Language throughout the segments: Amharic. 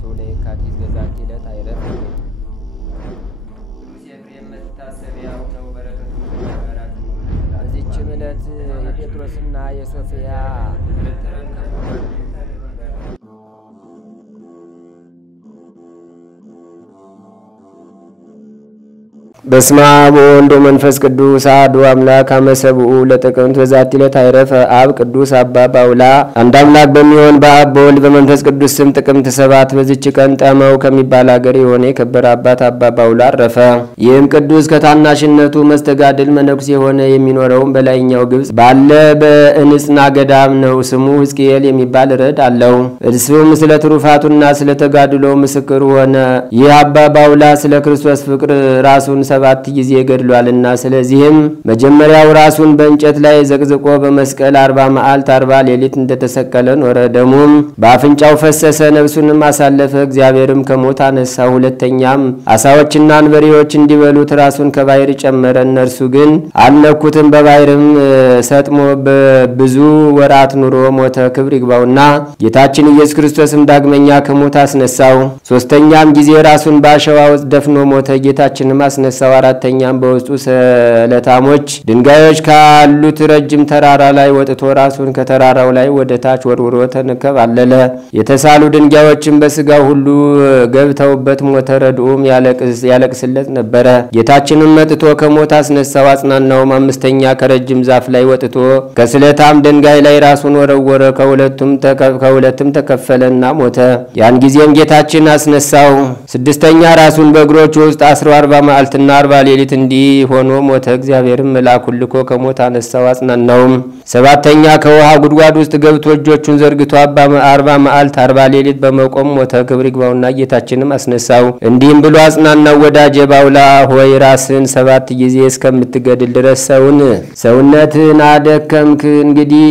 ቅዱስ ለየካቲት በዛቲ ዕለት አይረፍ። ቅዱስ ኤፍሬም መታሰቢያው ነው። በረከቱ ይባረክ። በዚህችም ዕለት የጴጥሮስና የሶፊያ በስመ አብ ወወልድ ወመንፈስ ቅዱስ አሐዱ አምላክ አመሰብኡ ለጥቅምት በዛቲ ዕለት አይረፈ አብ ቅዱስ አባ ባውላ። አንድ አምላክ በሚሆን በአብ በወልድ በመንፈስ ቅዱስ ስም ጥቅምት 7 በዚች ቀን ጠመው ከሚባል ሀገር የሆነ የከበረ አባት አባ ባውላ አረፈ። ይህም ቅዱስ ከታናሽነቱ መስተጋድል መነኩሴ የሆነ የሚኖረውም በላይኛው ግብጽ ባለ በእንጽና ገዳም ነው። ስሙ ሕዝቅኤል የሚባል ረድ አለው። እርሱም ስለ ትሩፋቱና ስለ ተጋድሎ ምስክር ሆነ። ይህ አባ ባውላ ስለ ክርስቶስ ፍቅር ራሱን 7 ጊዜ ገድሏልና ስለዚህም መጀመሪያው ራሱን በእንጨት ላይ ዘቅዝቆ በመስቀል 40 መዓልት 40 ሌሊት እንደተሰቀለ ኖረ። ደሙም በአፍንጫው ፈሰሰ፣ ነፍሱንም አሳለፈ። እግዚአብሔርም ከሞት አነሳው። ሁለተኛም አሳዎችና አንበሪዎች እንዲበሉት ራሱን ከባህር ጨመረ። እነርሱ ግን አልነኩትም። በባህርም ሰጥሞ በብዙ ወራት ኑሮ ሞተ። ክብር ይግባውና ጌታችን ኢየሱስ ክርስቶስም ዳግመኛ ከሞት አስነሳው። ሶስተኛም ጊዜ ራሱን በአሸዋ ውስጥ ደፍኖ ሞተ። ጌታችንም አስነሳው። አራተኛም በውስጡ ስለታሞች ድንጋዮች ካሉት ረጅም ተራራ ላይ ወጥቶ ራሱን ከተራራው ላይ ወደ ታች ወርውሮ ተንከባለለ። የተሳሉ ድንጋዮችም በስጋው ሁሉ ገብተውበት ሞተ። ረድኡም ያለቅስለት ነበረ። ጌታችንም መጥቶ ከሞት አስነሳው፣ አጽናናውም። አምስተኛ ከረጅም ዛፍ ላይ ወጥቶ ከስለታም ድንጋይ ላይ ራሱን ወረወረ። ከሁለትም ተከፈለና ሞተ። ያን ጊዜም ጌታችን አስነሳው። ስድስተኛ ራሱን በእግሮቹ ውስጥ 40 መዓልትና 40 ሌሊት እንዲህ ሆኖ ሞተ። እግዚአብሔርም መልአኩን ልኮ ከሞት አነሳው፣ አጽናናውም። ሰባተኛ ከውሃ ጉድጓድ ውስጥ ገብቶ እጆቹን ዘርግቶ 40 መዓልት 40 ሌሊት በመቆም ሞተ። ክብር ይግባውና ጌታችንም አስነሳው። እንዲህም ብሎ አጽናናው። ወዳጄ ባውላ ሆይ ራስን 7 ጊዜ እስከምትገድል ድረስ ሰውነትን አደከምክ። እንግዲህ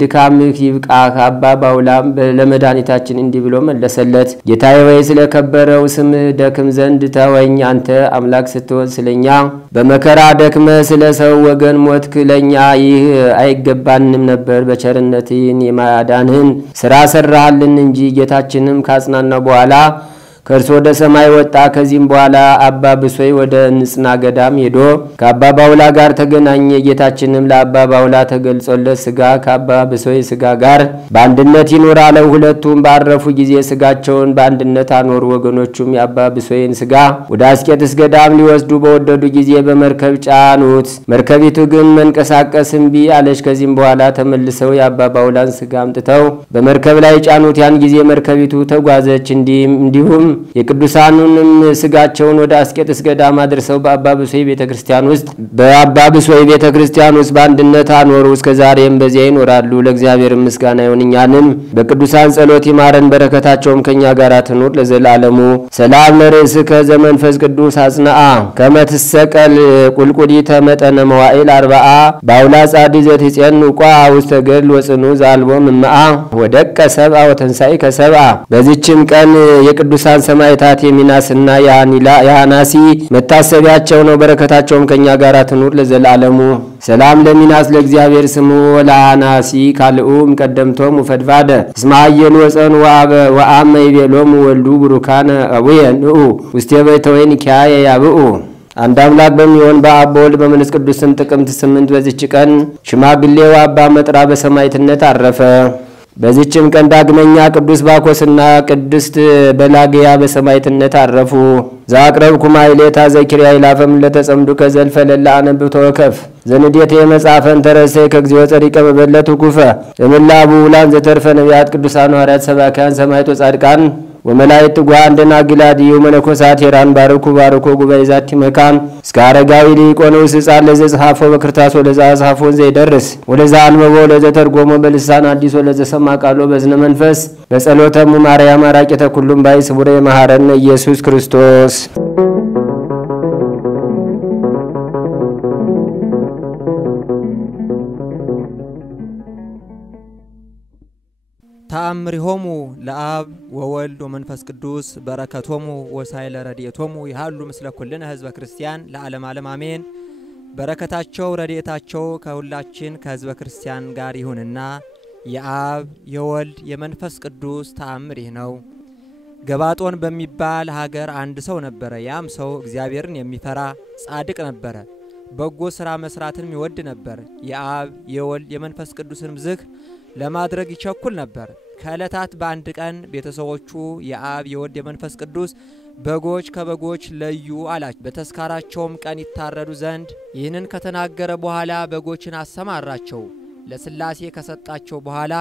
ድካምህ ይብቃ። አባ ባውላም ለመድኃኒታችን እንዲህ ብሎ መለሰለት። ጌታዬ ወይ ስለከበረው ስምህ ደክም ዘንድ ተወኝ። አንተ አምላክ ስትሆን ስለኛ በመከራ ደክመ ስለ ሰው ወገን ሞትክ። ለኛ ይህ አይገባንም ነበር። በቸርነትህን የማዳንህን ስራ ሰራህልን እንጂ። ጌታችንም ካጽናናው በኋላ ከእርሱ ወደ ሰማይ ወጣ። ከዚህም በኋላ አባ ብሶይ ወደ ንጽና ገዳም ሄዶ ከአባ ባውላ ጋር ተገናኘ። ጌታችንም ለአባ ባውላ ተገልጾለት ስጋ ከአባ ብሶይ ስጋ ጋር በአንድነት ይኖር አለው። ሁለቱም ባረፉ ጊዜ ስጋቸውን በአንድነት አኖሩ። ወገኖቹም የአባ ብሶይን ስጋ ወደ አስቄጥስ ገዳም ሊወስዱ በወደዱ ጊዜ በመርከብ ጫኑት። መርከቢቱ ግን መንቀሳቀስ እምቢ አለች። ከዚህም በኋላ ተመልሰው የአባ ባውላን ስጋ አምጥተው በመርከብ ላይ ጫኑት። ያን ጊዜ መርከቢቱ ተጓዘች። እንዲሁም የቅዱሳኑንም ስጋቸውን ወደ አስቄጥስ ገዳም አድርሰው በአባ ብሶይ ቤተክርስቲያን ውስጥ በአንድነት አኖሩ። እስከዛሬም በዚያ ይኖራሉ። ለእግዚአብሔር ምስጋና ይሁን፣ እኛንም በቅዱሳን ጸሎት ይማረን፣ በረከታቸውም ከኛ ጋር ትኑር ለዘላለሙ። ሰላም ለርእስከ ዘመንፈስ ቅዱስ አጽናአ ከመትሰቀል ቁልቁዲተ መጠነ መዋዕል 40 ባውላ ጻዲ ዘትጼንቋ ውስተ ገድል ወጽኑ ዛልቦ ምምአ ወደቀ ሰብአ ወተንሳኢ ከሰብአ። በዚህችም ቀን የቅዱሳን ሰማዕታት የሚናስና የሃናሲ መታሰቢያቸው ነው። በረከታቸውም ከኛ ጋር ትኑር ለዘላለሙ። ሰላም ለሚናስ ለእግዚአብሔር ስሙ ወለሃናሲ ካልኡም ቀደምቶም ወፈድፋደ እስማየሉ ወፀኑ ወአመ ይቤሎሙ ወልዱ ብሩካነ አቡየ ንኡ ውስተ ቤተ ወይን ኪያየ ያብኡ። አንድ አምላክ በሚሆን በአብ በወልድ በመንፈስ ቅዱስ ስም ጥቅምት 8 በዚች ቀን ሽማግሌው አባ መጥራ በሰማዕትነት አረፈ። በዚህችም ቀን ዳግመኛ ቅዱስ ባኮስና ቅድስት በላግያ በሰማዕትነት አረፉ። ዛቅረብኩ ማይሌታ ዘኪርያ ይላፈም ለተጸምዱ ከዘልፈ ለላ አነብቶ ወከፍ ዘንዴት የመጻፈን ተረሰይ ከግዚኦ ጸሪቀ በበለቱ ኩፈ እምላቡ ውላን ዘተርፈ ነቢያት ቅዱሳን ሐዋርያት ሰባክያን ሰማዕት ወጻድቃን ወመላእክት ጓን ደናግላዲዩ መነኮሳት ሄራን ባርኩ ጉባኤ ዛቲ መካን እስከ አረጋዊ ሊቆኖስ ሕፃን ለዘጻፎ በክርታስ ወለዛ ጻፎን ዘይደርስ ወለዛ አንበቦ ለዘተርጎሞ በልሳን አዲስ ወለዘሰማ ቃሎ በዝነ መንፈስ በጸሎተሙ ማርያም አራቂተ ኩሉም ባይ ስቡረ መሐረነ ኢየሱስ ክርስቶስ። ተአምሪሆሙ ለአብ ወወልድ ወመንፈስ ቅዱስ በረከቶሙ ወሳይለ ረድኤቶሙ ይሃሉ ምስለ ኩልነ ህዝበ ክርስቲያን ለዓለም ዓለም አሜን። በረከታቸው ረድኤታቸው ከሁላችን ከህዝበ ክርስቲያን ጋር ይሁንና የአብ የወልድ የመንፈስ ቅዱስ ተአምር ይህ ነው። ገባጦን በሚባል ሀገር አንድ ሰው ነበረ። ያም ሰው እግዚአብሔርን የሚፈራ ጻድቅ ነበረ። በጎ ሥራ መስራትንም ይወድ ነበር። የአብ የወልድ የመንፈስ ቅዱስንም ዝክር ለማድረግ ይቸኩል ነበር። ከዕለታት በአንድ ቀን ቤተሰቦቹ የአብ የወልድ የመንፈስ ቅዱስ በጎች ከበጎች ለዩ አላቸው። በተስካራቸውም ቀን ይታረዱ ዘንድ ይህንን ከተናገረ በኋላ በጎችን አሰማራቸው። ለሥላሴ ከሰጣቸው በኋላ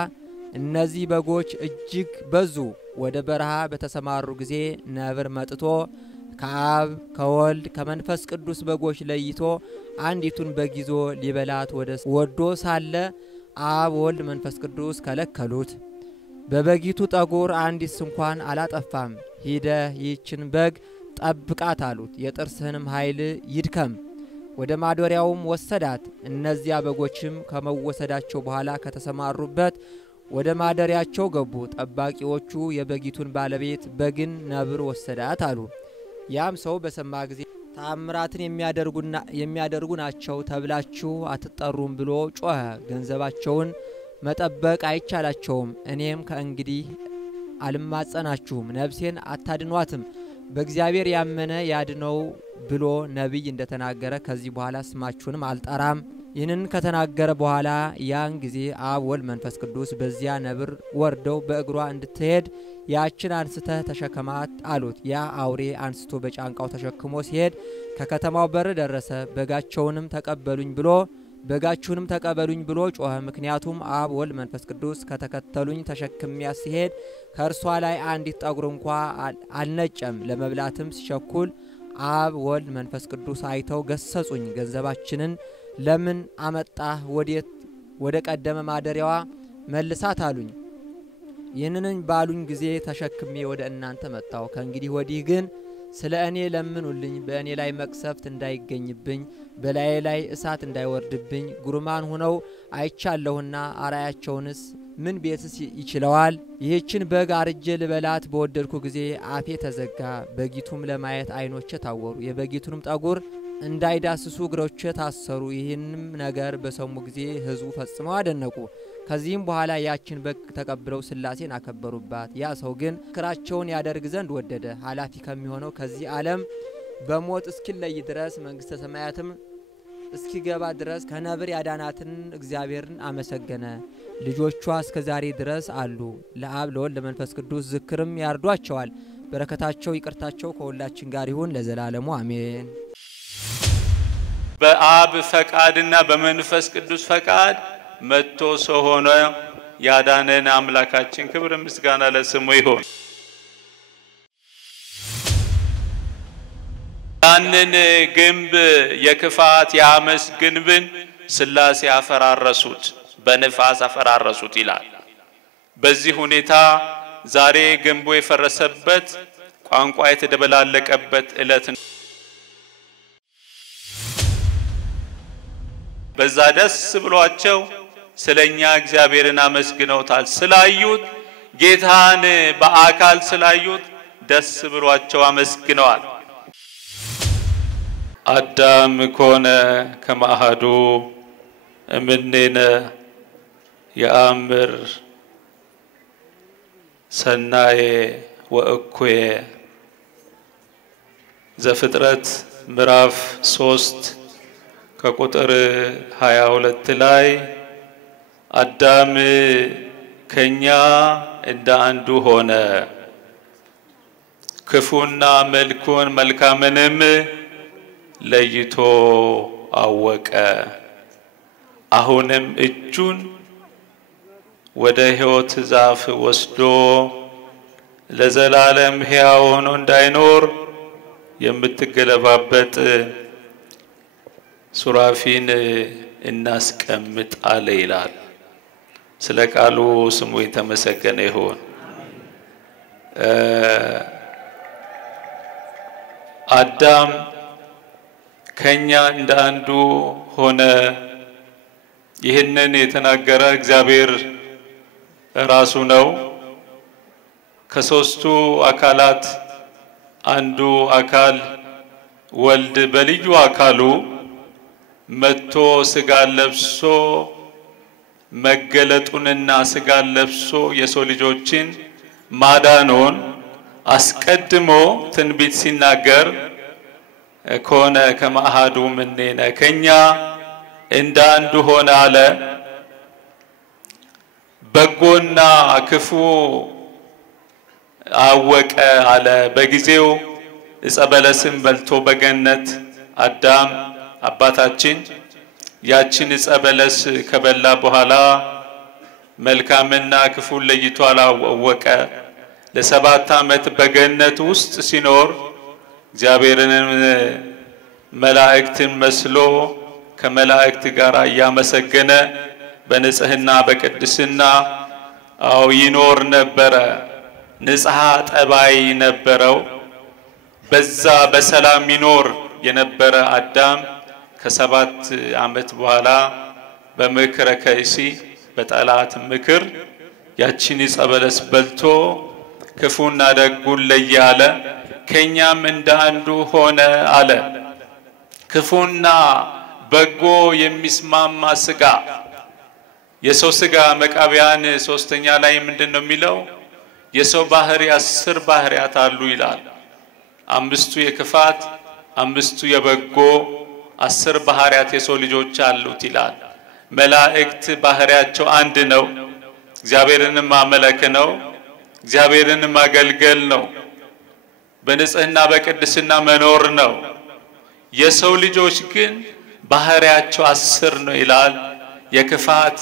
እነዚህ በጎች እጅግ በዙ። ወደ በረሃ በተሰማሩ ጊዜ ነብር መጥቶ ከአብ ከወልድ ከመንፈስ ቅዱስ በጎች ለይቶ አንዲቱን በግ ይዞ ሊበላት ወዶ ሳለ አብ ወልድ መንፈስ ቅዱስ ከለከሉት። በበጊቱ ጠጉር አንዲት እንኳን አላጠፋም። ሂደህ ይህችን በግ ጠብቃት አሉት። የጥርስህንም ኃይል ይድከም። ወደ ማደሪያውም ወሰዳት። እነዚያ በጎችም ከመወሰዳቸው በኋላ ከተሰማሩበት ወደ ማደሪያቸው ገቡ። ጠባቂዎቹ የበጊቱን ባለቤት በግን ነብር ወሰዳት አሉ። ያም ሰው በሰማ ጊዜ ተአምራትን የሚያደርጉ ናቸው ተብላችሁ አትጠሩም ብሎ ጮኸ። ገንዘባቸውን መጠበቅ አይቻላቸውም። እኔም ከእንግዲህ አልማጸናችሁም፣ ነፍሴን አታድኗትም፣ በእግዚአብሔር ያመነ ያድነው ብሎ ነቢይ እንደተናገረ ከዚህ በኋላ ስማችሁንም አልጠራም። ይህንን ከተናገረ በኋላ ያን ጊዜ አብ ወልድ መንፈስ ቅዱስ በዚያ ነብር ወርደው በእግሯ እንድትሄድ ያችን አንስተህ ተሸከማት አሉት። ያ አውሬ አንስቶ በጫንቃው ተሸክሞ ሲሄድ ከከተማው በር ደረሰ። በጋችሁንም ተቀበሉኝ ብሎ ጮኸ። ምክንያቱም አብ ወልድ መንፈስ ቅዱስ ከተከተሉኝ ተሸክሚያ ሲሄድ ከእርሷ ላይ አንዲት ጠጉር እንኳ አልነጨም። ለመብላትም ሲቸኩል አብ ወልድ መንፈስ ቅዱስ አይተው ገሰጹኝ። ገንዘባችንን ለምን አመጣህ? ወደ ቀደመ ማደሪያዋ መልሳት አሉኝ። ይህንን ባሉኝ ጊዜ ተሸክሜ ወደ እናንተ መጣሁ። ከእንግዲህ ወዲህ ግን ስለ እኔ ለምኑልኝ፣ በእኔ ላይ መቅሰፍት እንዳይገኝብኝ፣ በላዬ ላይ እሳት እንዳይወርድብኝ። ጉርማን ሆነው አይቻለሁና አራያቸውንስ ምን ቤትስ ይችለዋል? ይህችን በግ አርጄ ልበላት በወደድኩ ጊዜ አፌ ተዘጋ። በጊቱም ለማየት አይኖቼ ታወሩ። የበጊቱንም ጠጉር እንዳይዳስሱ እግሮቼ ታሰሩ። ይህንም ነገር በሰሙ ጊዜ ሕዝቡ ፈጽመው አደነቁ። ከዚህም በኋላ ያችን በግ ተቀብለው ሥላሴን አከበሩባት። ያ ሰው ግን ክራቸውን ያደርግ ዘንድ ወደደ። ኃላፊ ከሚሆነው ከዚህ ዓለም በሞት እስኪለይ ድረስ መንግሥተ ሰማያትም እስኪገባ ድረስ ከነብር ያዳናትን እግዚአብሔርን አመሰገነ። ልጆቿ እስከ ዛሬ ድረስ አሉ። ለአብ ለወልድ ለመንፈስ ቅዱስ ዝክርም ያርዷቸዋል። በረከታቸው ይቅርታቸው ከሁላችን ጋር ይሁን ለዘላለሙ አሜን። በአብ ፈቃድና በመንፈስ ቅዱስ ፈቃድ መጥቶ ሰው ሆነ ያዳነን አምላካችን ክብር ምስጋና ለስሙ ይሁን። ያንን ግንብ የክፋት የአመስ ግንብን ሥላሴ አፈራረሱት፣ በንፋስ አፈራረሱት ይላል። በዚህ ሁኔታ ዛሬ ግንቡ የፈረሰበት ቋንቋ የተደበላለቀበት ዕለት ነው። በዛ ደስ ብሏቸው ስለኛ እግዚአብሔርን አመስግነውታል። ስላዩት ጌታን በአካል ስላዩት ደስ ብሏቸው አመስግነዋል። አዳም ኮነ ከማሃዱ እምኔነ የአምር ሰናየ ወእኩየ ዘፍጥረት ምዕራፍ 3 ከቁጥር 22 ላይ አዳም ከኛ እንደ አንዱ ሆነ፣ ክፉና መልካምንም ለይቶ አወቀ። አሁንም እጁን ወደ ሕይወት ዛፍ ወስዶ ለዘላለም ሕያው ሆኖ እንዳይኖር የምትገለባበጥ ሱራፊን እናስቀምጥ አለ ይላል። ስለ ቃሉ ስሙ የተመሰገነ ይሁን። አዳም ከኛ እንደ አንዱ ሆነ። ይህንን የተናገረ እግዚአብሔር ራሱ ነው። ከሶስቱ አካላት አንዱ አካል ወልድ በልዩ አካሉ መጥቶ ስጋ ለብሶ መገለጡንና ስጋ ለብሶ የሰው ልጆችን ማዳኑን አስቀድሞ ትንቢት ሲናገር ኮነ ከማሃዱ ምኔነ ከኛ እንደ አንዱ ሆነ አለ። በጎና ክፉ አወቀ አለ። በጊዜው ዕፀ በለስን በልቶ በገነት አዳም አባታችን ያችን ዕፀ በለስ ከበላ በኋላ መልካምና ክፉን ለይቶ አላወቀ። ለ7 ዓመት በገነት ውስጥ ሲኖር እግዚአብሔርን መላእክትን መስሎ ከመላእክት ጋር ያመሰገነ በንጽህና በቅድስና ይኖር ነበረ። ንጽሐ ጠባይ ነበረው። በዛ በሰላም ይኖር የነበረ አዳም ከ7 ዓመት በኋላ በምክረ ከይሲ በጠላት ምክር ያቺን ዕፀ በለስ በልቶ ክፉና ደጉን ለያለ። ከኛም እንደ አንዱ ሆነ አለ። ክፉና በጎ የሚስማማ ስጋ የሰው ስጋ መቃብያን 3ኛ ላይ ምንድነው የሚለው? የሰው ባህሪ 10 ባህሪያት አሉ ይላል። 5ቱ የክፋት 5ቱ የበጎ 10 ባህሪያት የሰው ልጆች አሉት ይላል። መላእክት ባህሪያቸው አንድ ነው። እግዚአብሔርን ማመለክ ነው። እግዚአብሔርን ማገልገል ነው። በንጽህና በቅድስና መኖር ነው። የሰው ልጆች ግን ባህሪያቸው 10 ነው ይላል። የክፋት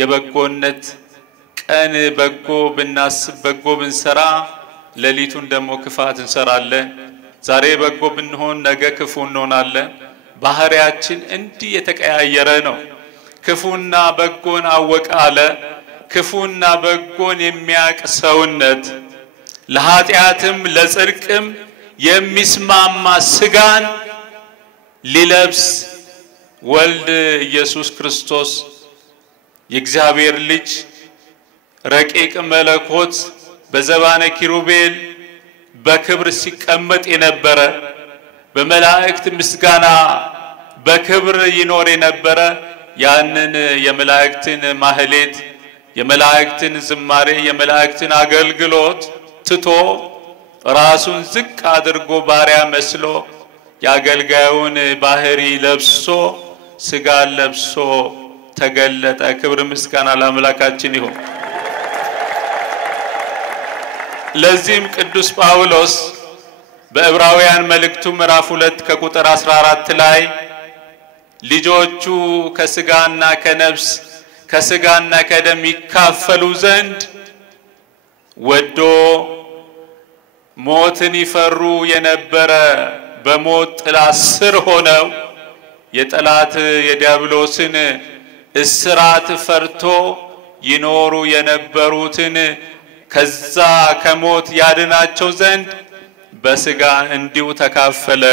የበጎነት ቀን በጎ ብናስብ በጎ ብንሰራ ሌሊቱን ደግሞ ክፋት እንሰራለን። ዛሬ በጎ ብንሆን ነገ ክፉ እንሆናለን። ባህሪያችን እንዲህ የተቀያየረ ነው። ክፉና በጎን አወቀ አለ። ክፉና በጎን የሚያቅ ሰውነት ለኃጢአትም ለጽድቅም የሚስማማ ስጋን ሊለብስ ወልድ ኢየሱስ ክርስቶስ የእግዚአብሔር ልጅ ረቂቅ መለኮት በዘባነ ኪሩቤል በክብር ሲቀመጥ የነበረ በመላእክት ምስጋና በክብር ይኖር የነበረ ያንን የመላእክትን ማህሌት የመላእክትን ዝማሬ የመላእክትን አገልግሎት ትቶ ራሱን ዝቅ አድርጎ ባሪያ መስሎ ያገልጋዩን ባህሪ ለብሶ ስጋ ለብሶ ተገለጠ። ክብር ምስጋና ለአምላካችን ይሁን። ለዚህም ቅዱስ ጳውሎስ በዕብራውያን መልእክቱ ምዕራፍ 2 ከቁጥር 14 ላይ ልጆቹ ከስጋና ከነፍስ ከስጋና ከደም ይካፈሉ ዘንድ ወዶ ሞትን ይፈሩ የነበረ በሞት ጥላ ስር ሆነው የጠላት የዲያብሎስን እስራት ፈርቶ ይኖሩ የነበሩትን ከዛ ከሞት ያድናቸው ዘንድ በስጋ እንዲሁ ተካፈለ።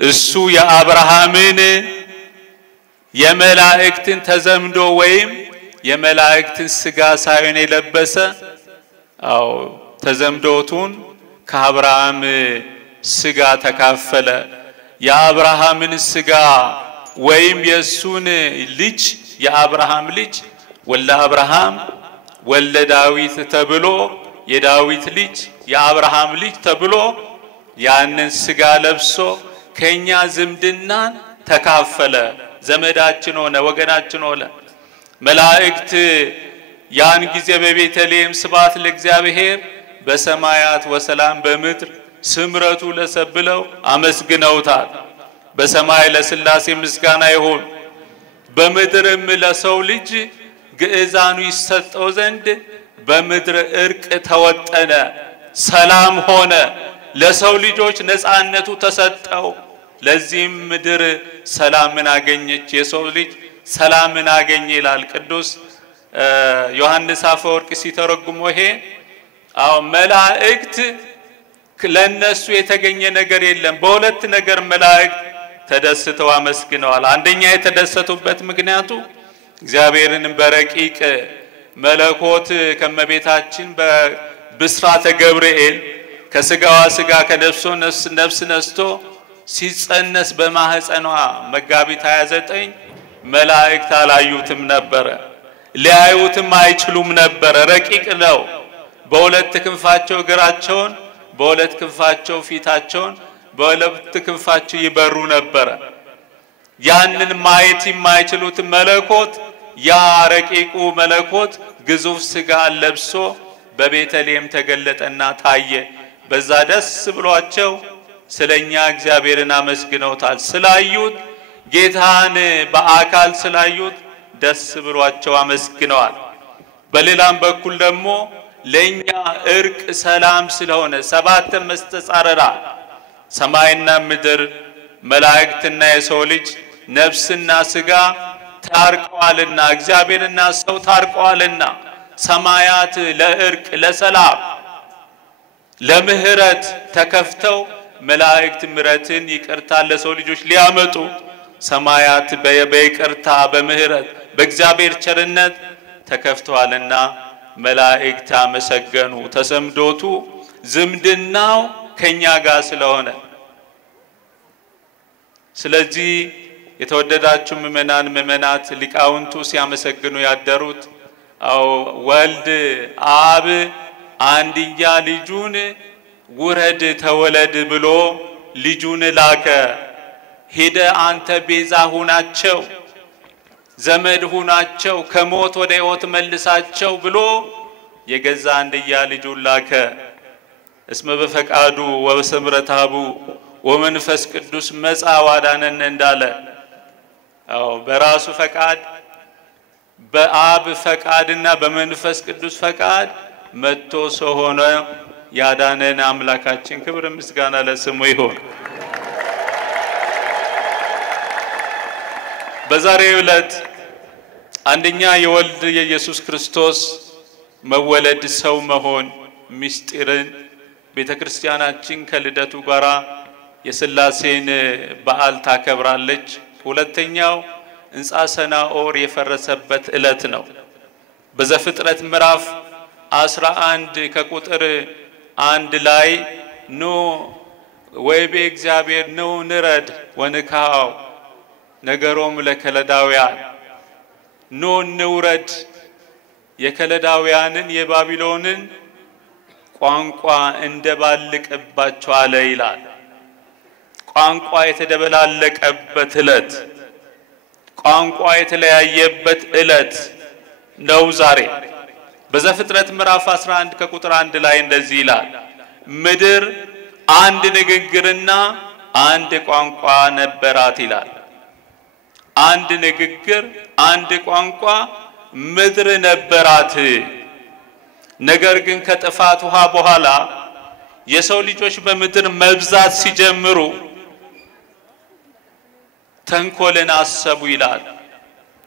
እሱ የአብርሃምን የመላእክትን ተዘምዶ ወይም የመላእክትን ስጋ ሳይሆን የለበሰ ተዘምዶቱን ከአብርሃም ስጋ ተካፈለ። የአብርሃምን ስጋ ወይም የሱን ልጅ የአብርሃም ልጅ ወልደ አብርሃም ወልደ ዳዊት ተብሎ የዳዊት ልጅ የአብርሃም ልጅ ተብሎ ያንን ስጋ ለብሶ ከኛ ዝምድናን ተካፈለ። ዘመዳችን ሆነ፣ ወገናችን ሆነ። መላእክት ያን ጊዜ በቤተልሔም ስብሐት ለእግዚአብሔር በሰማያት ወሰላም በምድር ስምረቱ ለሰብለው አመስግነውታል። በሰማይ ለሥላሴ ምስጋና ይሁን፣ በምድርም ለሰው ልጅ ግዕዛኑ ይሰጠው ዘንድ በምድር እርቅ ተወጠነ፣ ሰላም ሆነ፣ ለሰው ልጆች ነፃነቱ ተሰጠው። ለዚህም ምድር ሰላምን አገኘች፣ የሰው ልጅ ሰላምን አገኘ ይላል ቅዱስ ዮሐንስ አፈወርቅ ሲተረጉሞ ይሄ መላእክት ለነሱ የተገኘ ነገር የለም። በሁለት ነገር መላእክት ተደስተው አመስግነዋል። አንደኛ የተደሰቱበት ምክንያቱ እግዚአብሔርን በረቂቅ መለኮት ከመቤታችን በብስራተ ገብርኤል ከስጋዋ ስጋ ከነፍሱ ነፍስ ነስቶ ሲጸነስ በማህፀኗ መጋቢት 29 መላእክት አላዩትም ነበር፣ ሊያዩትም አይችሉም ነበር። ረቂቅ ነው። በሁለት ክንፋቸው እግራቸውን በሁለት ክንፋቸው ፊታቸውን በሁለት ክንፋቸው ይበሩ ነበር ያንን ማየት የማይችሉት መለኮት ያ ረቂቁ መለኮት ግዙፍ ስጋ ለብሶ በቤተልሔም ተገለጠና ታየ በዛ ደስ ብሏቸው ስለኛ እግዚአብሔርን አመስግነውታል ስላዩት ጌታን በአካል ስላዩት ደስ ብሏቸው አመስግነዋል በሌላም በኩል ደግሞ ለኛ እርቅ ሰላም ስለሆነ ሰባት መስተጻረራ ሰማይና ምድር መላእክትና የሰው ልጅ ነፍስና ስጋ ታርቀዋልና እግዚአብሔርና ሰው ታርቀዋልና ሰማያት ለእርቅ ለሰላም ለምህረት ተከፍተው መላእክት ምሕረትን ይቅርታ ለሰው ልጆች ሊያመጡ ሰማያት በይቅርታ በምህረት በእግዚአብሔር ቸርነት ተከፍተዋልና መላእክት አመሰገኑ ተሰምዶቱ ዝምድናው ከኛ ጋር ስለሆነ ስለዚህ የተወደዳችሁ ምእመናት ሊቃውንቱ ሲያመሰግኑ ያደሩት ወልድ አብ አንድያ ልጁን ውረድ ተወለድ ብሎ ልጁን ላከ ሄደ አንተ ቤዛ ሁናቸው ዘመድ ሁናቸው ከሞት ወደ ሕይወት መልሳቸው ብሎ የገዛ አንድያ ልጁን ላከ እስመ በፈቃዱ ወበሰምረታቡ ወመንፈስ ቅዱስ መጻ ዋዳነን እንዳለ በራሱ ፈቃድ በአብ ፈቃድና በመንፈስ ቅዱስ ፈቃድ መጥቶ ሰው ሆነ ያዳነን አምላካችን ክብር ምስጋና ለስሙ ይሁን በዛሬው ዕለት አንደኛ የወልድ የኢየሱስ ክርስቶስ መወለድ ሰው መሆን ምስጢርን ቤተክርስቲያናችን ከልደቱ ጋራ የሥላሴን በዓል ታከብራለች ሁለተኛው እንጻ ሰናኦር የፈረሰበት ዕለት ነው በዘፍጥረት ምዕራፍ 11 ከቁጥር 1 ላይ ኖ ወይቤ እግዚአብሔር ነው ንረድ ወንካው ነገሮም ለከለዳውያን ኖ ንውረድ የከለዳውያንን የባቢሎንን ቋንቋ እንደባልቀባቸው አለ ይላል ቋንቋ የተደበላለቀበት ዕለት ቋንቋ የተለያየበት ዕለት ነው ዛሬ በዘፍጥረት ምዕራፍ 11 ከቁጥር 1 ላይ እንደዚህ ይላል ምድር አንድ ንግግርና አንድ ቋንቋ ነበራት ይላል አንድ ንግግር አንድ ቋንቋ ምድር ነበራት ነገር ግን ከጥፋት ውሃ በኋላ የሰው ልጆች በምድር መብዛት ሲጀምሩ ተንኮልን አሰቡ ይላል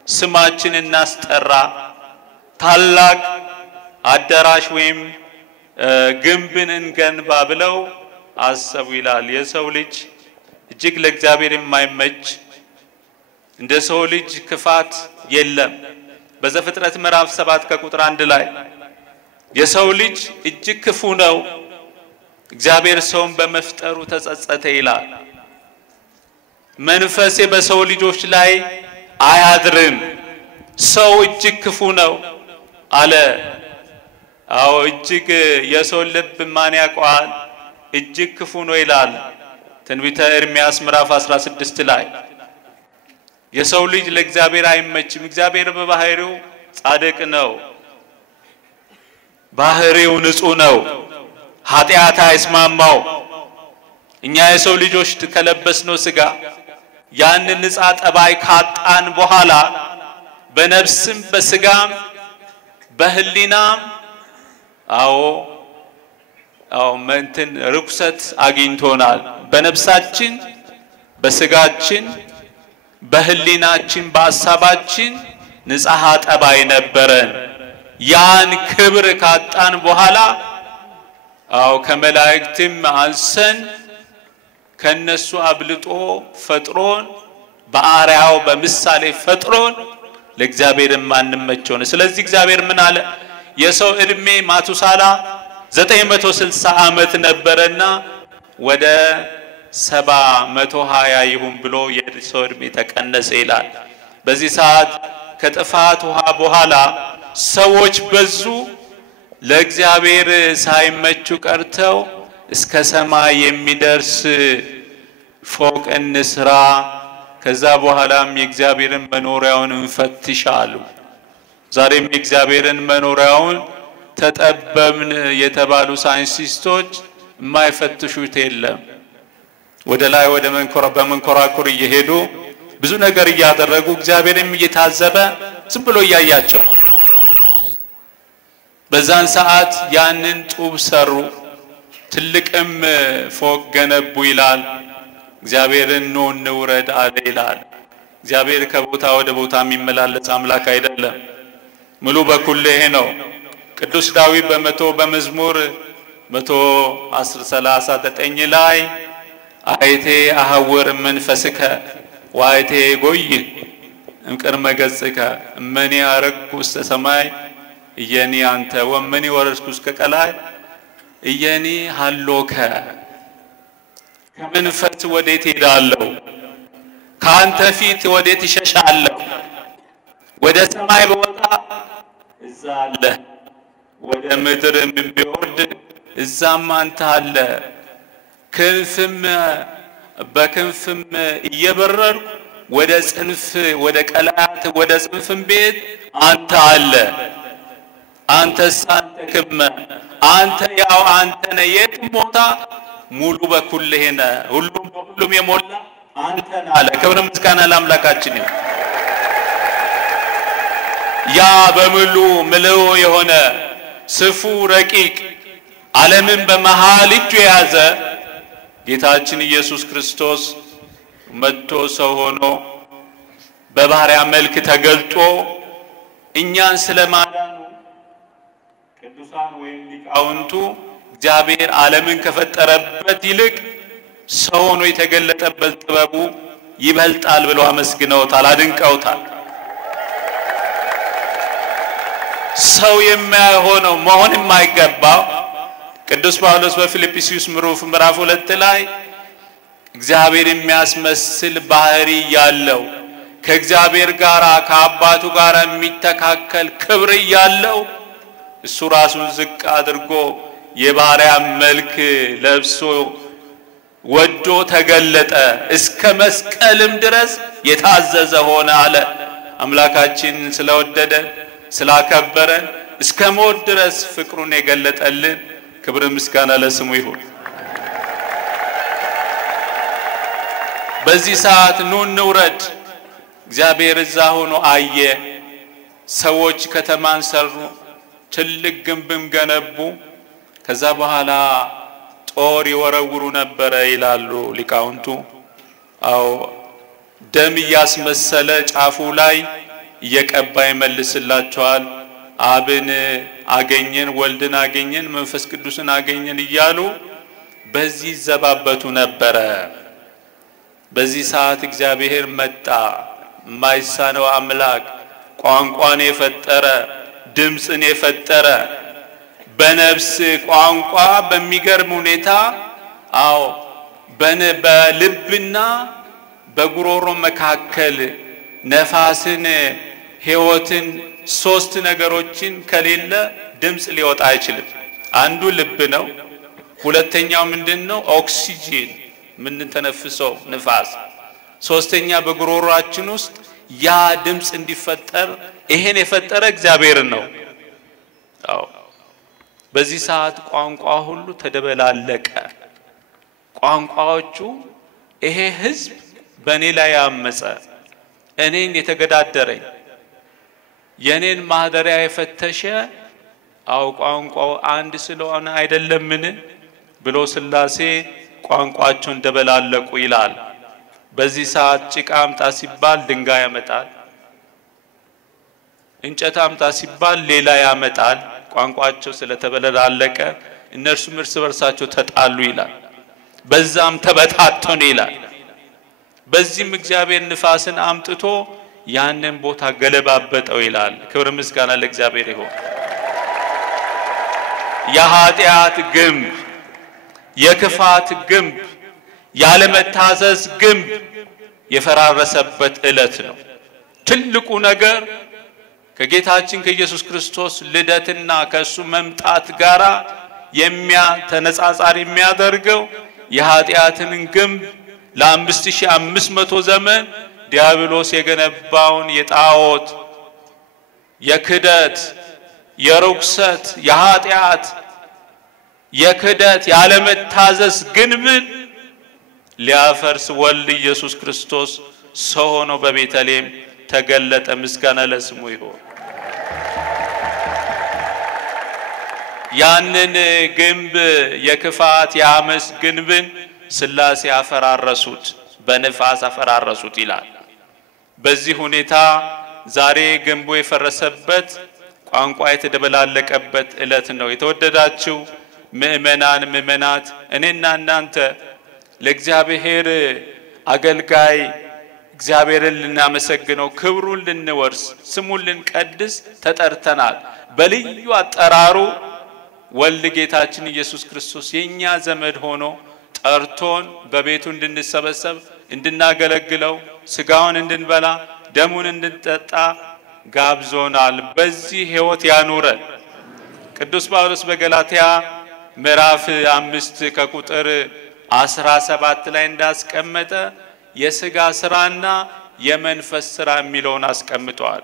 ስማችንን እናስጠራ ታላቅ አዳራሽ ወይም ግንብን እንገንባ ብለው አሰቡ ይላል የሰው ልጅ እጅግ ለእግዚአብሔር የማይመች እንደ ሰው ልጅ ክፋት የለም በዘፍጥረት ምዕራፍ 7 ከቁጥር 1 ላይ የሰው ልጅ እጅግ ክፉ ነው እግዚአብሔር ሰውን በመፍጠሩ ተጸጸተ ይላል መንፈሴ በሰው ልጆች ላይ አያድርም ሰው እጅግ ክፉ ነው አለ እጅግ የሰው ልብ ማን ያውቃል እጅግ ክፉ ነው ይላል ትንቢተ ኤርምያስ ምዕራፍ 16 ላይ የሰው ልጅ ለእግዚአብሔር አይመችም እግዚአብሔር በባህሪው ጻድቅ ነው ባህሪው ንጹህ ነው ኃጢአት አይስማማው እኛ የሰው ልጆች ከለበስነው ስጋ ያን ንጻ ጠባይ ካጣን በኋላ በነፍስም በስጋም በህሊናም መንተን ርኩሰት አግኝቶናል በነፍሳችን በስጋችን በህሊናችን በሐሳባችን ንጻሃ ጠባይ ነበረን ያን ክብር ካጣን በኋላ ከመላእክትም አንሰን ከነሱ አብልጦ ፈጥሮን በአርአያው በምሳሌ ፈጥሮን ለእግዚአብሔር ማንመቸው ነው ስለዚህ እግዚአብሔር ምን አለ የሰው እድሜ ማቱሳላ 960 ዓመት ነበርና ወደ 720 ይሁን ብሎ የሰው እድሜ ተቀነሰ ይላል በዚህ ሰዓት ከጥፋት ውሃ በኋላ ሰዎች በዙ ለእግዚአብሔር ሳይመቹ ቀርተው እስከ ሰማይ የሚደርስ ፎቅ እንስራ ከዛ በኋላም የእግዚአብሔርን መኖሪያውን እንፈትሻሉ። ዛሬም የእግዚአብሔርን መኖሪያውን ተጠበብን የተባሉ ሳይንቲስቶች የማይፈትሹት የለም። ወደ ላይ ወደ በመንኮራኩር እየሄዱ ብዙ ነገር እያደረጉ እግዚአብሔርም እየታዘበ ዝም ብሎ እያያቸው በዛን ሰዓት ያንን ጡብ ሰሩ፣ ትልቅም ፎቅ ገነቡ ይላል። እግዚአብሔርን ኑ እንውረድ አለ ይላል። እግዚአብሔር ከቦታ ወደ ቦታ የሚመላለስ አምላክ አይደለም። ሙሉ በኩልህ ነው። ቅዱስ ዳዊት በመዝሙር 139 ላይ አይቴ አሐውር መንፈስከ ዋይቴ ጎይ እምቅድመ ገጽከ እመኒ አረግኩ ውስተ ሰማይ እየኒ አንተ ወመኒ ወረድኩ እስከ ቀላይ እየኒ ሀሎከ ከመንፈስ ወዴት ሄዳለሁ? ካንተ ፊት ወዴት እሸሻለሁ? ወደ ሰማይ በወጣ እዛ አለ፣ ወደ ምድር ቢወርድ እዛም አንተ አለ። ክንፍም በክንፍም እየበረርኩ ወደ ጽንፍ ወደ ቀላያት ወደ ጽንፍም ቤት አንተ አለ። አንተስ አንተክም አንተ ያው አንተ ነህ። የትም ቦታ ሙሉ በኩልህ ነህ፣ ሁሉም የሞላ አንተ ነህ አለ። ክብር ምስጋና ለአምላካችን ይሁን። ያ በሙሉ ምልኡ የሆነ ስፉ ረቂቅ ዓለምን በመሃል እጁ የያዘ ጌታችን ኢየሱስ ክርስቶስ መጥቶ ሰው ሆኖ በባህሪያ መልክ ተገልጦ እኛን ስለማዳኑ ቅዱሳን ወይም ሊቃውንቱ እግዚአብሔር ዓለምን ከፈጠረበት ይልቅ ሰው ሆኖ የተገለጠበት ጥበቡ ይበልጣል ብሎ አመስግነውታል፣ አድንቀውታል። ሰው የማይሆነው መሆን የማይገባው ቅዱስ ጳውሎስ በፊልጵስዩስ ምዕራፍ 2 ላይ እግዚአብሔር የሚያስመስል ባህሪ ያለው ከእግዚአብሔር ጋር ከአባቱ ጋር የሚተካከል ክብር ያለው እሱ ራሱን ዝቅ አድርጎ የባሪያ መልክ ለብሶ ወዶ ተገለጠ፣ እስከ መስቀልም ድረስ የታዘዘ ሆነ አለ። አምላካችን ስለወደደን ስላከበረን እስከ ሞት ድረስ ፍቅሩን የገለጠልን ክብር ምስጋና ለስሙ ይሁን። በዚህ ሰዓት ኑ እንውረድ። እግዚአብሔር እዛ ሆኖ አየ። ሰዎች ከተማን ሰሩ፣ ትልቅ ግንብም ገነቡ። ከዛ በኋላ ጦር ይወረውሩ ነበረ ይላሉ ሊቃውንቱ። አዎ ደም እያስመሰለ ጫፉ ላይ እየቀባ ይመልስላቸዋል። አብን አገኘን፣ ወልድን አገኘን፣ መንፈስ ቅዱስን አገኘን እያሉ በዚህ ዘባበቱ ነበረ። በዚህ ሰዓት እግዚአብሔር መጣ። የማይሳነው አምላክ ቋንቋን የፈጠረ ድምፅን የፈጠረ በነፍስ ቋንቋ በሚገርም ሁኔታ አዎ በልብና በጉሮሮ መካከል ነፋስን ሕይወትን ሶስት ነገሮችን ከሌለ ድምፅ ሊወጣ አይችልም። አንዱ ልብ ነው። ሁለተኛው ምንድነው? ኦክሲጂን ምን ተነፍሰው ንፋስ። ሶስተኛ በጉሮሮአችን ውስጥ ያ ድምፅ እንዲፈጠር ይሄን የፈጠረ እግዚአብሔር ነው። አዎ በዚህ ሰዓት ቋንቋ ሁሉ ተደበላለቀ። ቋንቋዎቹ ይሄ ህዝብ በእኔ ላይ ያመፀ እኔን የተገዳደረኝ የኔን ማህደሪያ የፈተሸ አው ቋንቋው አንድ ስለሆነ አይደለምን ብሎ ስላሴ ቋንቋቸው እንደበላለቁ ይላል። በዚህ ሰዓት ጭቃ አምጣ ሲባል ድንጋይ ያመጣል፣ እንጨት አምጣ ሲባል ሌላ ያመጣል። ቋንቋቸው ስለተበላለቀ እነርሱም እርስ በርሳቸው ተጣሉ ይላል። በዛም ተበታተኑ ይላል። በዚህም እግዚአብሔር ንፋስን አምጥቶ ያንን ቦታ ገለባበጠው ይላል። ክብር ምስጋና ለእግዚአብሔር ይሁን። የኃጢአት ግንብ፣ የክፋት ግንብ፣ ያለመታዘዝ ግንብ የፈራረሰበት ዕለት ነው። ትልቁ ነገር ከጌታችን ከኢየሱስ ክርስቶስ ልደትና ከሱ መምጣት ጋራ ተነጻጻሪ የሚያደርገው የኃጢአትን ግንብ ለ5500 ዘመን ዲያብሎስ የገነባውን የጣዖት የክደት የርኩሰት የኃጢአት የክደት ያለመታዘዝ ግንብን ሊያፈርስ ወልድ ኢየሱስ ክርስቶስ ሰው ሆኖ በቤተልሔም ተገለጠ። ምስጋና ለስሙ ይሁን። ያንን ግንብ የክፋት ያመስ ግንብን ሥላሴ አፈራረሱት፣ በነፋስ አፈራረሱት ይላል። በዚህ ሁኔታ ዛሬ ግንቡ የፈረሰበት ቋንቋ የተደበላለቀበት ዕለት ነው። የተወደዳችሁ ምእመናን ምእመናት እኔና እናንተ ለእግዚአብሔር አገልጋይ እግዚአብሔርን ልናመሰግነው ክብሩን ልንወርስ ስሙን ልንቀድስ ተጠርተናል። በልዩ አጠራሩ ወልድ ጌታችን ኢየሱስ ክርስቶስ የኛ ዘመድ ሆኖ ጠርቶን በቤቱ እንድንሰበሰብ እንድናገለግለው ሥጋውን እንድንበላ ደሙን እንድንጠጣ ጋብዞናል። በዚህ ሕይወት ያኑረን። ቅዱስ ጳውሎስ በገላትያ ምዕራፍ 5 ከቁጥር 17 ላይ እንዳስቀመጠ የሥጋ ሥራና የመንፈስ ሥራ የሚለውን አስቀምጧል።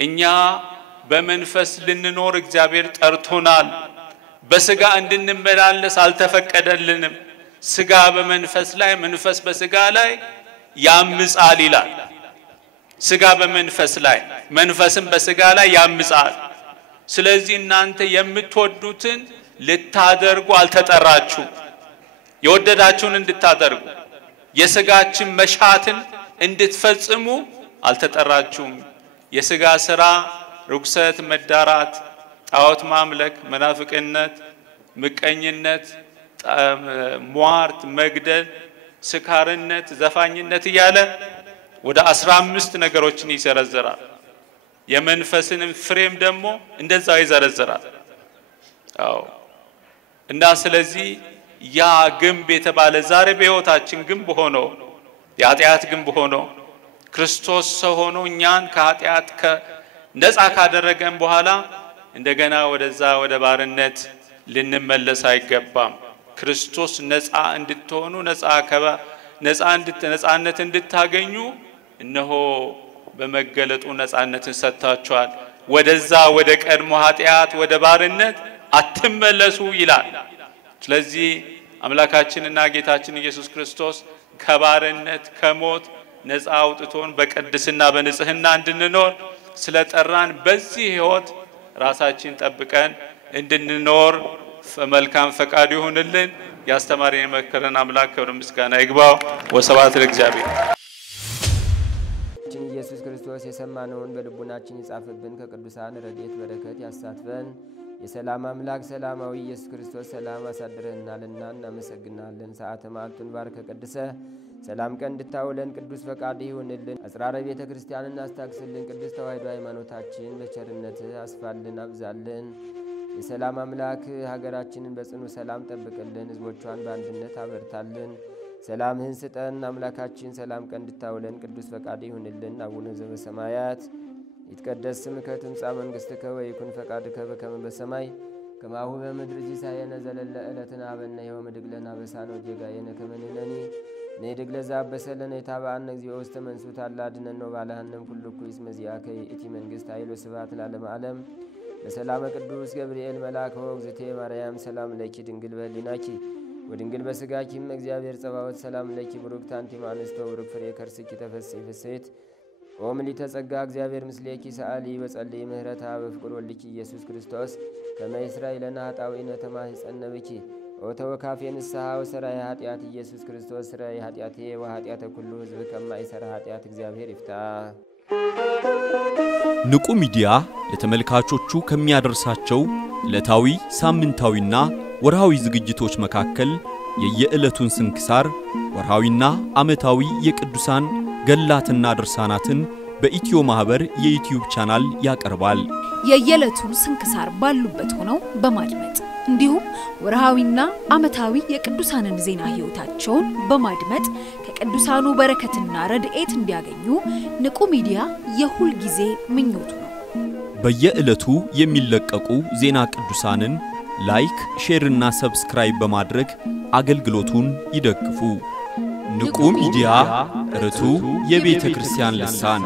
እኛ በመንፈስ ልንኖር እግዚአብሔር ጠርቶናል። በሥጋ እንድንመላለስ አልተፈቀደልንም። ሥጋ በመንፈስ ላይ መንፈስ በሥጋ ላይ ያምጻል ይላል። ሥጋ በመንፈስ ላይ መንፈስም በሥጋ ላይ ያምጻል። ስለዚህ እናንተ የምትወዱትን ልታደርጉ አልተጠራችሁ። የወደዳችሁን እንድታደርጉ የሥጋችን መሻትን እንድትፈጽሙ አልተጠራችሁም። የሥጋ ሥራ ርኩሰት፣ መዳራት፣ ጣዖት ማምለክ፣ መናፍቅነት፣ ምቀኝነት፣ ሟርት፣ መግደል፣ ስካርነት፣ ዘፋኝነት እያለ ወደ 15 ነገሮችን ይዘረዘራል። የመንፈስንም ፍሬም ደግሞ እንደዛው ይዘረዘራል። እና ስለዚህ ያ ግንብ የተባለ ዛሬ በሕይወታችን ግንብ ሆኖ የኃጢአት ግንብ ሆኖ ክርስቶስ ሰው ሆኖ እኛን ከኃጢአት ነፃ ካደረገን በኋላ እንደገና ወደዛ ወደ ባርነት ልንመለስ አይገባም። ክርስቶስ ነፃ እንድትሆኑ ነፃነት እንድታገኙ እነሆ በመገለጡ ነፃነትን ሰጥታችኋል። ወደዛ ወደ ቀድሞ ኃጢአት ወደ ባርነት አትመለሱ ይላል። ስለዚህ አምላካችንና ጌታችን ኢየሱስ ክርስቶስ ከባርነት ከሞት ነፃ አውጥቶን በቅድስና በንጽህና እንድንኖር ስለጠራን በዚህ ሕይወት ራሳችን ጠብቀን እንድንኖር መልካም ፈቃዱ ይሁንልን። ያስተማረን የመከረን አምላክ ክብር ምስጋና ይግባው። ወስብሐት ለእግዚአብሔር። ኢየሱስ ክርስቶስ የሰማነውን በልቡናችን ይጻፍብን፣ ከቅዱሳን ረድኤት በረከት ያሳትፈን። የሰላም አምላክ ሰላማዊ ኢየሱስ ክርስቶስ ሰላም አሳድረህናልና እናመሰግናለን። ሰዓተ ማልቱን ባርከ ቀድሰ ሰላም ቀን እንድታውለን ቅዱስ ፈቃድ ይሁንልን። አጽራረ ቤተ ክርስቲያንን አስታክስልን። ቅዱስ ተዋሕዶ ሃይማኖታችን በቸርነትህ አስፋልን አብዛልን። የሰላም አምላክ ሀገራችንን በጽኑ ሰላም ጠብቅልን፣ ሕዝቦቿን በአንድነት አበርታልን። ሰላምህን ስጠን አምላካችን። ሰላም ቀን እንድታውለን ቅዱስ ፈቃድ ይሁንልን። አቡነ ዘበሰማያት ይትቀደስ ስምከ ትምጻእ መንግሥትከ ወይኩን ፈቃድከ በከመ በሰማይ ከማሁ በምድር ሲሳየነ ዘለለ ዕለትነ ሀበነ ዮም ወኅድግ ለነ አበሳነ ወጌጋየነ ከመ ንሕነኒ ንኅድግ ለዘአበሰለነ የታብአነ እግዚኦ ውስተ መንሱት አላ አድኅነነ ወባልሐነም ኩሉ ኩይስ መዚአከ ይእቲ መንግሥት ኃይል ወስብሐት ለዓለመ ዓለም። በሰላመ ቅዱስ ገብርኤል መልአክ ወእግዝእቴ ማርያም ሰላም ለኪ ድንግል በኅሊናኪ ወድንግል በሥጋኪም እግዚአብሔር ጸባዖት ሰላም ለኪ ብሩክት አንቲ እምአንስቶ ብሩክ ፍሬ ከርስኪ ተፈሥሒ ፍሥሕት ኦም ሊተጸጋ እግዚአብሔር ምስሌኪ ሰአሊ በጸልይ ምህረታ በፍቅር ወልኪ ኢየሱስ ክርስቶስ ከመ ይስራይ ለነ ኃጣውኢነ ተማኅፀነ ብኪ ኦ ተወካፌ ንስሐ ወሰራይ ኃጢአት ኢየሱስ ክርስቶስ ስራይ ኃጢአቴ ወኃጢአተ ኩሉ ሕዝብ ከማይሰራ ኃጢአት እግዚአብሔር ይፍታ። ንቁ ሚዲያ ለተመልካቾቹ ከሚያደርሳቸው ዕለታዊ ሳምንታዊና ወርሃዊ ዝግጅቶች መካከል የየዕለቱን ስንክሳር ወርሃዊና ዓመታዊ የቅዱሳን ገላትና ድርሳናትን በኢትዮ ማህበር የዩቲዩብ ቻናል ያቀርባል። የየዕለቱን ስንክሳር ባሉበት ሆነው በማድመጥ እንዲሁም ወርሃዊና ዓመታዊ የቅዱሳንን ዜና ሕይወታቸውን በማድመጥ ከቅዱሳኑ በረከትና ረድኤት እንዲያገኙ ንቁ ሚዲያ የሁል ጊዜ ምኞቱ ነው። በየዕለቱ የሚለቀቁ ዜና ቅዱሳንን ላይክ፣ ሼር እና ሰብስክራይብ በማድረግ አገልግሎቱን ይደግፉ። ንቁ ሚዲያ ርቱ የቤተ ክርስቲያን ልሳን